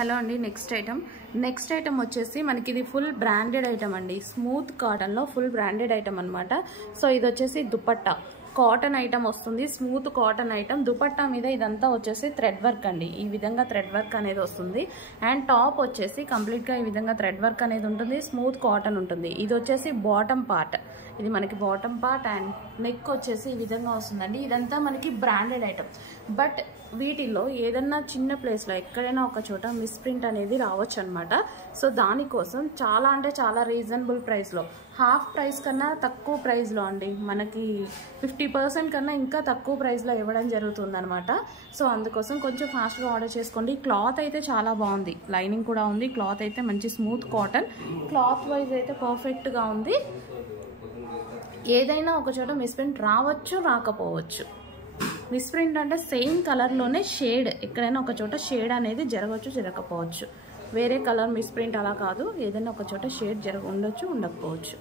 Hello అండి next item వచ్చేసి మనకి ఇది ఫుల్ బ్రాండెడ్ ఐటమ్ అండి. స్మూత్ కాటన్ లో ఫుల్ బ్రాండెడ్ ఐటమ్ అన్నమాట. సో ఇది వచ్చేసి దుపట్టా కాటన్ ఐటమ్ వస్తుంది. స్మూత్ కాటన్ ఐటమ్ దుపట్టా మీద ఇదంతా వచ్చేసి థ్రెడ్ వర్క్ అండి. ఈ విధంగా థ్రెడ్ వర్క్ అనేది వస్తుంది. అండ్ టాప్ వచ్చేసి కంప్లీట్ గా ఈ విధంగా థ్రెడ్ వర్క్ అనేది ఉంటుంది. స్మూత్ కాటన్ ఉంటుంది. ఇది వచ్చేసి బాటమ్ పార్ట్, ఇది మనకి బాటమ్ పార్ట్ అండ్ నెక్ వచ్చేసి ఈ విధంగా వస్తుందండి. ఇదంతా మనకి బ్రాండెడ్ ఐటమ్. బట్ వీటిల్లో ఏదన్నా చిన్న ప్లేస్లో ఎక్కడైనా ఒక చోట మిస్ప్రింట్ అనేది రావచ్చు అనమాట. సో దానికోసం చాలా అంటే చాలా రీజనబుల్ ప్రైస్లో, హాఫ్ ప్రైస్ కన్నా తక్కువ ప్రైస్లో అండి, మనకి 50% కన్నా ఇంకా తక్కువ ప్రైస్లో ఇవ్వడం జరుగుతుంది అనమాట. సో అందుకోసం కొంచెం ఫాస్ట్గా ఆర్డర్ చేసుకోండి. క్లాత్ అయితే చాలా బాగుంది, లైనింగ్ కూడా ఉంది. క్లాత్ అయితే మంచి స్మూత్ కాటన్, క్లాత్ వైజ్ అయితే పర్ఫెక్ట్గా ఉంది. ఏదైనా ఒక చోట మిస్ప్రింట్ రావచ్చు, రాకపోవచ్చు. మిస్ప్రింట్ అంటే సేమ్ కలర్లోనే షేడ్, ఎక్కడైనా ఒక చోట షేడ్ అనేది జరగవచ్చు, జరగకపోవచ్చు. వేరే కలర్ మిస్ప్రింట్ అలా కాదు, ఏదైనా ఒక చోట షేడ్ ఉండొచ్చు, ఉండకపోవచ్చు.